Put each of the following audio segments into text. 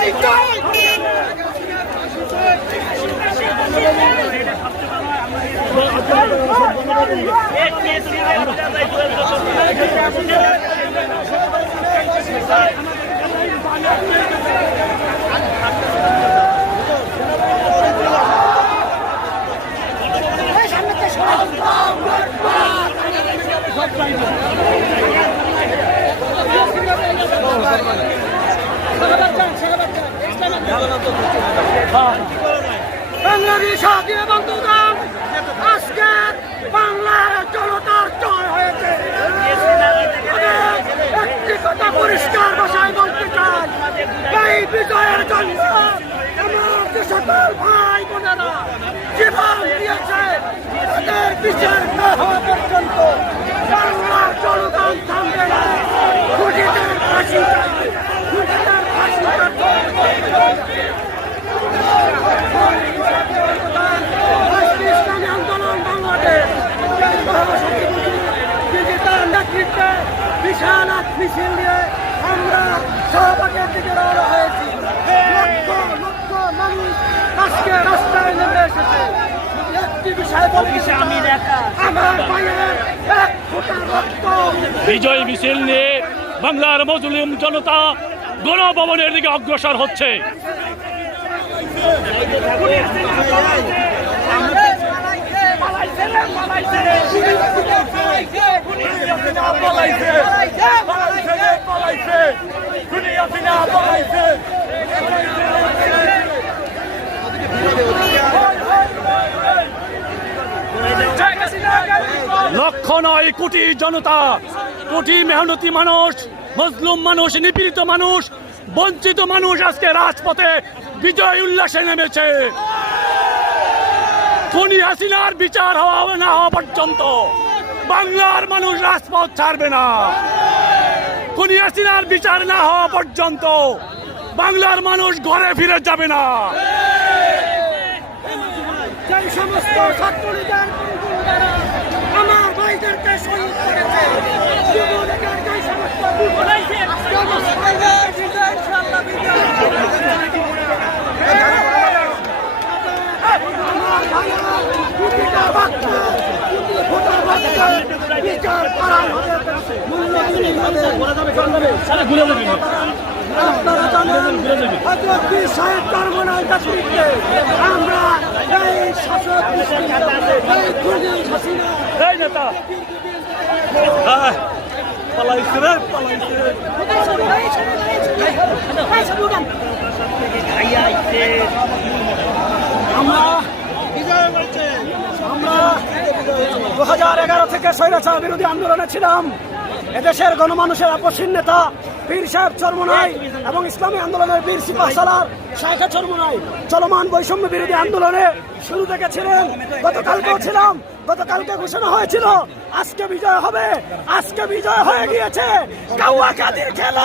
বাংলাদেশ হাতিয়ে বন্ধুগণ আজকে বাংলার জনতার জয় হয়েছে আমি একটি কথা পরিষ্কার ভাষায় বলতে চাই এই বিজয়ের জন্য আমার যে সকল ভাই বোনেরা জীবন দিয়েছে তাদের বিচার না হওয়া পর্যন্ত বাংলার জনগণ থামবে না খুঁটিদের ফাঁসি চাই খুঁটিদের ফাঁসি চাই ইসলামী আন্দোলন বাংলাদেশ তার নেতৃত্বে বিশাল এক মিছিল নিয়ে আমরা সহপাঠের দিকে রওনা হয়েছি। লক্ষ লক্ষ মানুষ আজকে রাস্তায় নেমে এসেছে। একটি বিষয় বলতে চাই, আমার ভাইয়ের এক ফোঁটা রক্ত। বিজয় মিছিল নিয়ে বাংলার মজলুম জনতা গণভবনের দিকে অগ্রসর হচ্ছে। লক্ষ নয় কোটি জনতা, কোটি মেহনতি মানুষ, মজলুম মানুষ, নিপীড়িত মানুষ, বঞ্চিত মানুষ আজকে রাজপথে বিজয় উল্লাসে নেমেছে। খুনি হাসিনার বিচার হওয়া না হওয়া পর্যন্ত বাংলার মানুষ রাজপথ ছাড়বে না। খুনি হাসিনার বিচার না হওয়া পর্যন্ত বাংলার মানুষ ঘরে ফিরে যাবে না সমস্ত বিচার করা হবে। আপনারা জানেন হযরত বীর সাহেব চরমনায় নেতৃত্বে আমরা এই শাসক এই খুনি হাসিনা এই নেতা। পালাইছে রে পালাইছে। আমরা আমরা দু হাজার এগারো থেকে স্বৈরাচার বিরোধী আন্দোলনে ছিলাম। এদেশের গণমানুষের আপসীন নেতা, পীর সাহেব চরমনাই এবং ইসলামী আন্দোলনের বীর সিপাহ সালার শাখা চরমনাই চলমান বৈষম্য বিরোধী আন্দোলনে শুরু থেকে ছিলেন। গতকালকেও ছিলাম, গতকালকে ঘোষণা হয়েছিল, আজকে বিজয় হবে, আজকে বিজয় হয়ে গিয়েছে। খেলা!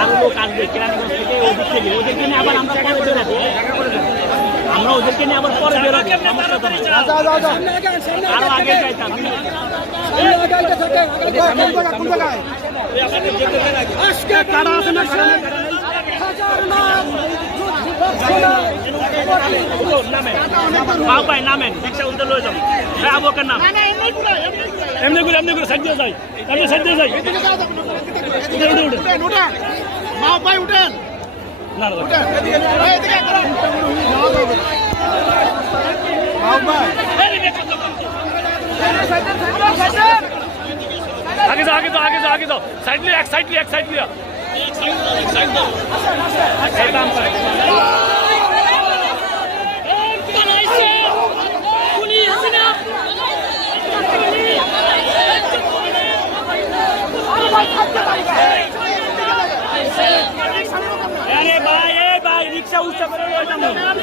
আমাদের আরও লোক আসবে কেরানীগঞ্জ থেকে ওদিক থেকে। ওদেরকে নিয়ে আবার আমরা পরে বেরোবো। আমরা ওদেরকে নিয়ে আবার পরে বেরোবো সমস্যা তো নেই। আরও আগে যাইতাম কারা আছে না হাজার নাম বাপ ভাই নামেন রিক্সা উল্টে লয়ে যাব। হ্যাঁ আবকের নাম। এমনি করে এমনি করে সাইড দিয়ে যাই। এমনি সাইড দিয়ে যাই উঠে উঠে। মা ভাই উঠেন। আগে যাও আগে যাও আগে যাও আগে যাও। সাইড লিয়া এক সাইড লিয়া এক সাইড লিয়া। এক আরে রিক্সা উচ্চ করে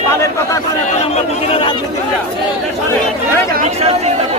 পালের কথা এখন আমরা বুঝি না রাজনীতিরা রিক্সার চিন্তা করতে